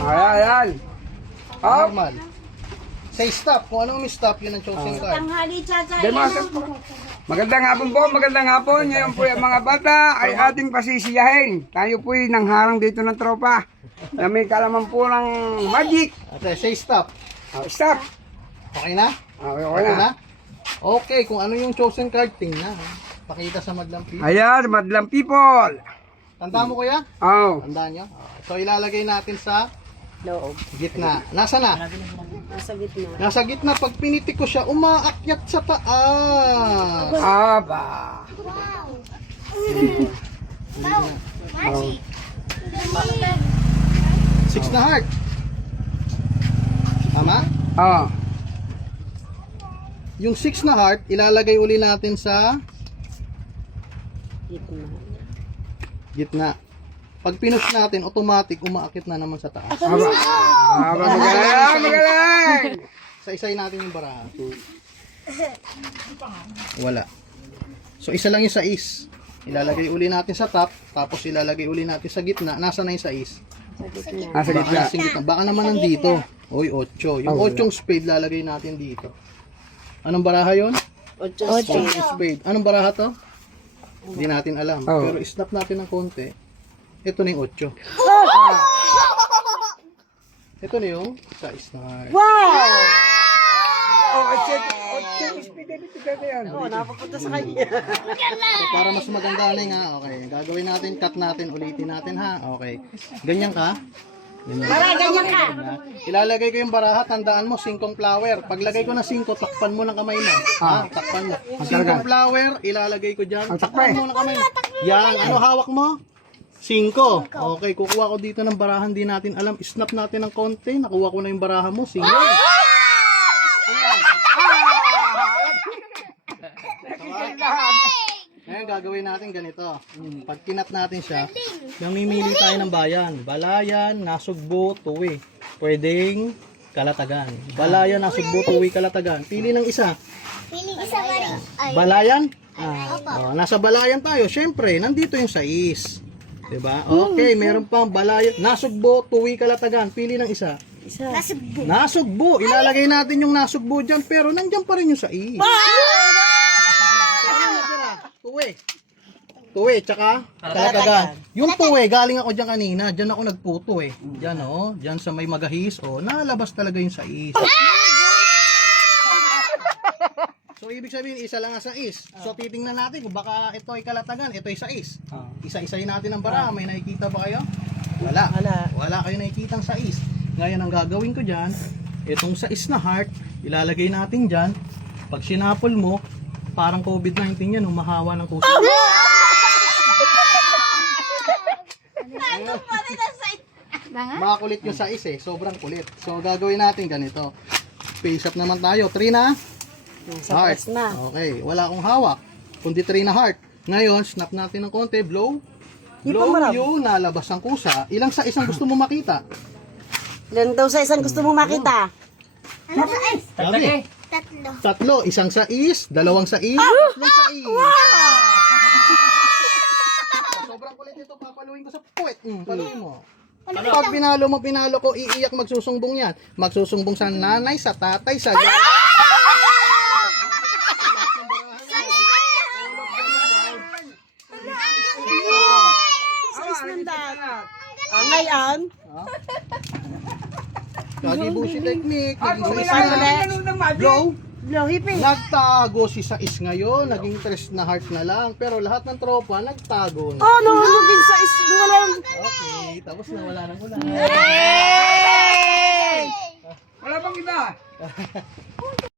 Ayan. Oh. Normal. Say stop. Kung anong stop, yun ang chosen card. Tanghali, Chacha. Magandang hapon po, magandang hapon. Ngayon po yung mga bata ay ating pasisiyahin. Tayo po ay nangharang dito ng tropa na may kalaman po ng magic. Ate, say stop. Stop. Okay na? Okay Okay na. na? Okay, kung ano yung chosen card, tingnan. Pakita sa madlampi. Ayan, madlang people. Tanda mo kuya? Oh. Tandaan nyo? So ilalagay natin sa Loob. gitna. Nasa na? Nasa gitna. Nasa gitna. Pag pinitik ko siya, umaakyat sa taas. Aba. Oh. 6 na heart. Tama? Oh. Yung 6 na heart, ilalagay uli natin sa Gitna. gitna. Pag pinush natin, automatic umaakit na naman sa taas. Aba. Aba, magaling, magaling. Sa-isay natin yung baraha. Wala. So isa lang yung sais. Ilalagay uli natin sa top, tapos ilalagay uli natin sa gitna. Nasa na yung sais? Sa gitna. Nasa Baka gitna. nasa gitna. Baka naman nandito. Oy, 8. Yung 8 spade lalagay natin dito. Anong baraha yon? 8 Spade. Anong baraha to? Hindi natin alam. Oh. Pero snap natin ng konti. Ito na yung 8. Ito na yung sais na heart. Wow! Oh, check. Yan. Oh, napapunta sa kanya. So, para mas maganda na nga, okay. Gagawin natin, cut natin, ulitin natin ha. Okay. Ganyan ka. Ganyan. Ganyan ka. Ilalagay ko yung baraha, tandaan mo, 5 flower. Paglagay ko na 5, takpan mo ng kamay mo. Ha? Takpan mo. 5 flower, ilalagay ko dyan. Takpan mo ng kamay mo. Yan, ano hawak mo? 5. Okay, kukuha ko dito ng barahan, di natin alam. Snap natin ng konti, nakuha ko na yung baraha mo. 5. Ngayon gagawin natin ganito. Pag kinat natin siya, namimili tayo ng bayan. Balayan, Nasugbo, Tuwi. Pwedeng Kalatagan. Balayan, Nasugbo, Tuwi, Kalatagan. Pili ng isa. Piling isa pa rin. Ay, Balayan? Nasa Balayan tayo. Siyempre, nandito yung sais. Diba? Okay, meron pang Balayan, Nasugbo, Tuwi, Kalatagan. Pili ng isa. nasugbo. Nasugbo. Ilalagay natin yung Nasugbo dyan, pero nandyan pa rin yung sais. Tuwi. Tuwi, tsaka Kalatagan. Yung tuwi, galing ako dyan kanina. Dyan ako nagputo eh. Dyan oh. Dyan sa may magahis. Oh, nalabas talaga yung sais. So, ibig sabihin, isa lang ang sais. So, titingnan natin kung baka ito ay Kalatagan, ito ay sais. Isa-isayin natin ang bara. May nakikita ba kayo? Wala. Wala kayo nakikita ang sais. Ngayon, ang gagawin ko dyan, itong sais na heart, ilalagay natin dyan. Pag sinapol mo, parang COVID-19 yan, humahawa ng kusa. Makakulit yung sais eh, sobrang kulit. So gagawin natin ganito. Face up naman tayo, 3 na heart. Okay, wala akong hawak, kundi 3 na heart. Ngayon, snap natin ng konti, blow. Blow yung nalabas ang kusa. Ilang sais ang gusto mo makita? Ilan daw sa isang gusto mong makita? Ano sa ice? Sabi, Tatlo. 3, isang sais, 2 sais, 3 sais. Sobrang kulit ito, papaluin ko sa puwet. Paluin mo. Pag pinalo ko, iiyak, magsusumbong yan. Magsusumbong sa nanay, sa tatay, sa Ngayon? Kagibushi technique. Blow. Blow, hippie. Nagtago si Sais ngayon, naging 3 na heart na lang. Pero lahat ng tropa, nagtago na. Oh, nahulugin sa iswalang. Okay, tapos na wala nang ulan. Wala bang iba?